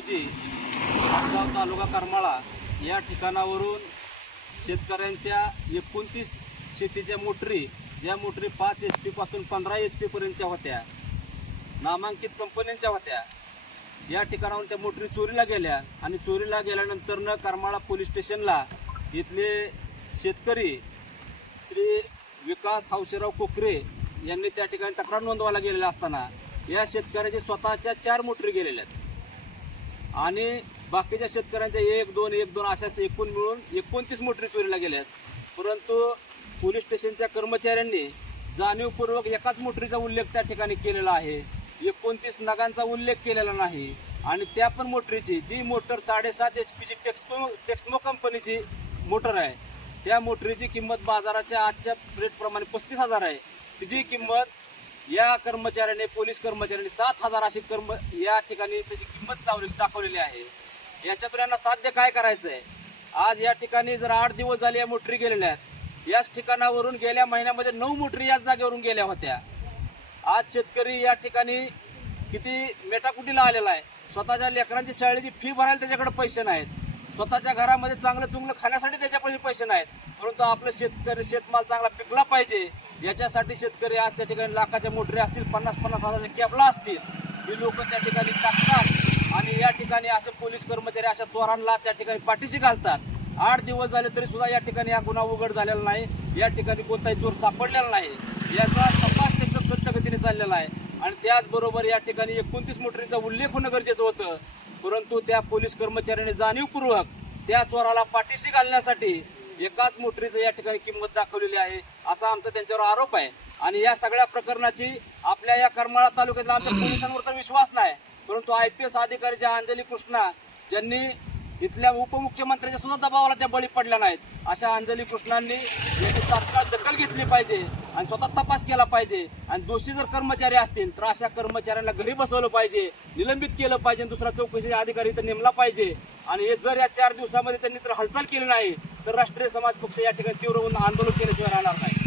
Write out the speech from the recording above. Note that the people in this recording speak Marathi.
रोजी आमगाव तालुका करमाळा या ठिकाणावरून शेतकऱ्यांच्या एकोणतीस शेतीच्या मोटरी ज्या मोटरी पाच एच पीपासून पंधरा एच पीपर्यंतच्या होत्या नामांकित कंपन्यांच्या होत्या या ठिकाणावरून त्या मोटरी चोरीला गेल्या आणि चोरीला गेल्यानंतरनं करमाळा पोलीस स्टेशनला इथले शेतकरी श्री विकास हावशेराव कोकरे यांनी त्या ठिकाणी तक्रार नोंदवायला गेलेल्या असताना या शेतकऱ्याची स्वतःच्या चार मोटरी गेलेल्या आहेत आणि बाकीच्या शेतकऱ्यांच्या एक दोन एक दोन अशाच एकूण मिळून एकोणतीस मोटरी चोरीला गेल्यात परंतु पोलीस स्टेशनच्या कर्मचाऱ्यांनी जाणीवपूर्वक एकाच मोटरीचा उल्लेख त्या ठिकाणी केलेला आहे एकोणतीस नगांचा उल्लेख केलेला नाही आणि त्या पण मोटरीची जी मोटर साडेसात एच पीची टेक्सको टेक्स्मो कंपनीची मोटर आहे त्या मोटरीची किंमत बाजाराच्या आजच्या रेटप्रमाणे पस्तीस हजार आहे तिची किंमत या कर्मचाऱ्याने पोलीस कर्मचाऱ्याने सात हजार अशी कर्म या ठिकाणी त्याची किंमत लावलेली दाखवलेली आहे याच्यातून यांना साध्य काय करायचं आहे आज या ठिकाणी जर आठ दिवस झाले या मोटरी गेलेल्या आहेत याच ठिकाणावरून गेल्या महिन्यामध्ये नऊ मोटरी याच जागेवरून गेल्या होत्या आज शेतकरी या ठिकाणी किती मेटाकुटीला आलेला आहे स्वतःच्या लेकरांची शाळेची फी भरायला त्याच्याकडे पैसे नाहीत स्वतःच्या घरामध्ये चांगलं चुंगलं खाण्यासाठी त्याच्याकडे पैसे नाहीत परंतु आपलं शेतकरी शेतमाल चांगला पिकला पाहिजे याच्यासाठी शेतकरी आज त्या ठिकाणी लाखाच्या मोटरी असतील पन्नास पन्नास हजाराच्या कॅपला असतील ही लोक त्या ठिकाणी टाकतात आणि या ठिकाणी असे पोलीस कर्मचारी अशा चोरांना त्या ठिकाणी पाठीशी घालतात आठ दिवस झाले तरी सुद्धा या ठिकाणी हा गुन्हा उघड झालेला नाही या ठिकाणी कोणताही चोर सापडलेला नाही याचा तपास एकदम गतीने चाललेला आहे आणि त्याचबरोबर या ठिकाणी एकोणतीस मोटरीचा उल्लेख होणं गरजेचं होतं परंतु त्या पोलीस कर्मचाऱ्याने जाणीवपूर्वक त्या चोराला पाठीशी घालण्यासाठी एकाच मोटरीचं या ठिकाणी किंमत दाखवलेली आहे असा आमचा त्यांच्यावर आरोप आहे आणि या सगळ्या प्रकरणाची आपल्या या करमाळा तालुक्यातला आमच्या पोलिसांवर तर विश्वास नाही परंतु आय पी एस अधिकारी ज्या अंजली कृष्णा ज्यांनी इथल्या उपमुख्यमंत्र्यांच्या सुद्धा दबावाला त्या बळी पडल्या नाहीत अशा अंजली कृष्णांनी याची तात्काळ दखल घेतली पाहिजे आणि स्वतः तपास केला पाहिजे आणि दोषी जर कर्मचारी असतील तर अशा कर्मचाऱ्यांना घरी बसवलं पाहिजे निलंबित केलं पाहिजे दुसरा चौकशी अधिकारी तर नेमला पाहिजे आणि हे जर या चार दिवसामध्ये त्यांनी तर हालचाल केली नाही तर राष्ट्रीय समाज पक्ष या ठिकाणी तीव्र आंदोलन केल्याशिवाय राहणार नाही